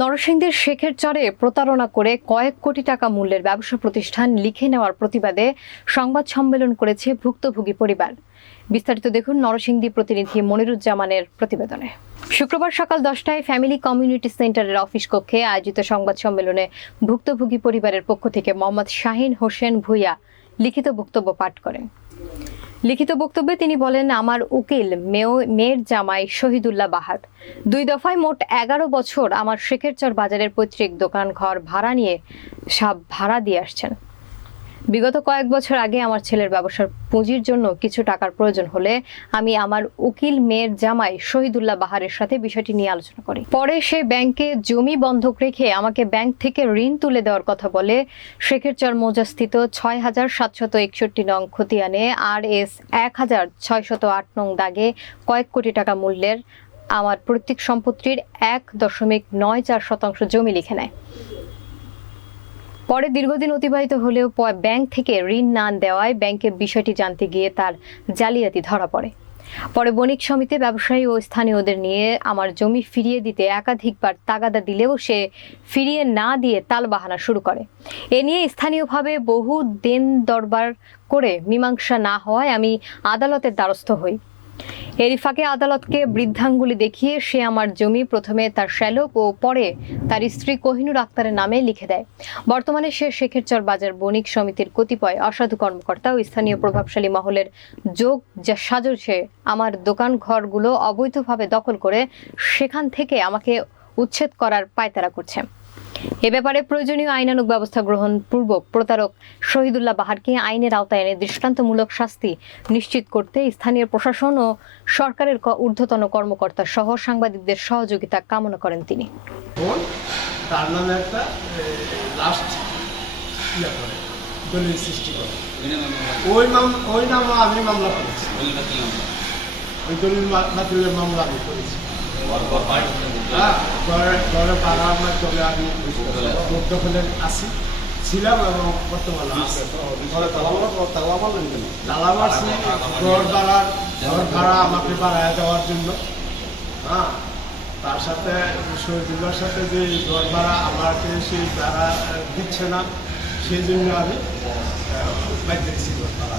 নরসিংদীর শেখের চরে প্রতারণা করে কয়েক কোটি টাকা মূল্যের ব্যবসা প্রতিষ্ঠান লিখে নেওয়ার প্রতিবাদে সংবাদ সম্মেলন করেছে ভুক্তভোগী পরিবার। বিস্তারিত দেখুন নরসিংদী প্রতিনিধি মনিরুজ্জামানের প্রতিবেদনে। শুক্রবার সকাল দশটায় ফ্যামিলি কমিউনিটি সেন্টারের অফিস কক্ষে আয়োজিত সংবাদ সম্মেলনে ভুক্তভোগী পরিবারের পক্ষ থেকে মোহাম্মদ শাহিন হোসেন ভুইয়া লিখিত বক্তব্য পাঠ করেন। লিখিত বক্তব্যে তিনি বলেন, আমার উকিল, মেয়, মেয়ের জামাই শহীদুল্লাহ বাহার। দুই দফায় মোট এগারো বছর আমার শেখেরচর বাজারের পৈতৃক দোকান ঘর ভাড়া নিয়ে সব ভাড়া দিয়ে আসছেন। বিগত কয়েক বছর আগে আমার ছেলের ব্যবসার পুঁজির জন্য কিছু টাকার প্রয়োজন হলে আমি আমার উকিল মেয়ের জামাই শহীদুল্লাহ বাহারের সাথে বিষয়টি নিয়ে আলোচনা করি। পরে সে ব্যাংকে জমি বন্ধক রেখে আমাকে ব্যাংক থেকে ঋণ তুলে দেওয়ার কথা বলে শেখেরচর মৌজাস্থিত ছয় হাজার সাতশত একষট্টি নং খতিয়ানে আর এস এক হাজার ছয়শত আট নং দাগে কয়েক কোটি টাকা মূল্যের আমার প্রত্যেক সম্পত্তির এক দশমিক নয় চার শতাংশ জমি লিখে নেয়। পরে দীর্ঘদিন অতিবাহিত হলেও ব্যাংক থেকে ঋণ না দেওয়ায় ব্যাংকের বিষয়টি জানতে গিয়ে তার জালিয়াতি ধরা পড়ে। পরে বণিক সমিতি, ব্যবসায়ী ও স্থানীয়দের নিয়ে আমার জমি ফিরিয়ে দিতে একাধিকবার তাগাদা দিলেও সে ফিরিয়ে না দিয়ে তালবাহানা শুরু করে। এ নিয়ে স্থানীয়ভাবে বহু দেন দরবার করে মীমাংসা না হওয়ায় আমি আদালতের দ্বারস্থ হই। এরই ফাঁকে আদালতকে বৃদ্ধাঙ্গুলি দেখিয়ে সে আমার জমি প্রথমে তার শ্যালক ও পরে তার স্ত্রী কোহিনুর আক্তারের নামে লিখে দেয়। বর্তমানে সে শেখেরচর বাজার বণিক সমিতির কতিপয় অসাধু কর্মকর্তা ও স্থানীয় প্রভাবশালী মহলের যোগ যা সাজসে আমার দোকান ঘরগুলো অবৈধভাবে দখল করে সেখান থেকে আমাকে উচ্ছেদ করার পায়তারা করছে। এ ব্যাপারে প্রয়োজনীয় আইনানুগ ব্যবস্থা গ্রহণ পূর্বক প্রতারক শহীদুল্লাহ বাহারকে আইনের আওতায় এনে দৃষ্টান্তমূলক শাস্তি নিশ্চিত করতে স্থানীয় প্রশাসন ও সরকারের ঊর্ধ্বতন কর্মকর্তা সহ সাংবাদিকদের সহযোগিতা কামনা করেন তিনি। তার নামে একটা লাস্ট ইয়ে দলিল সৃষ্টি করে। ওই ওই আমি মামলা করেছি। ওই দলিল মামলা আমি করেছি। হ্যাঁ ঘরে ঘরে পাড়ার মাধ্যমে আমি দখলে ছিলাম এবং বর্তমানে আছি। তালা ঘর ভাড়ার ঘর ভাড়া আমাকে বাড়ায় দেওয়ার জন্য। হ্যাঁ তার সাথে শহীদুল্লার সাথে যে ঘর ভাড়া আমাকে সেই ভাড়া দিচ্ছে না সেই জন্য আমি বাধ্য দিচ্ছি ঘর ভাড়া।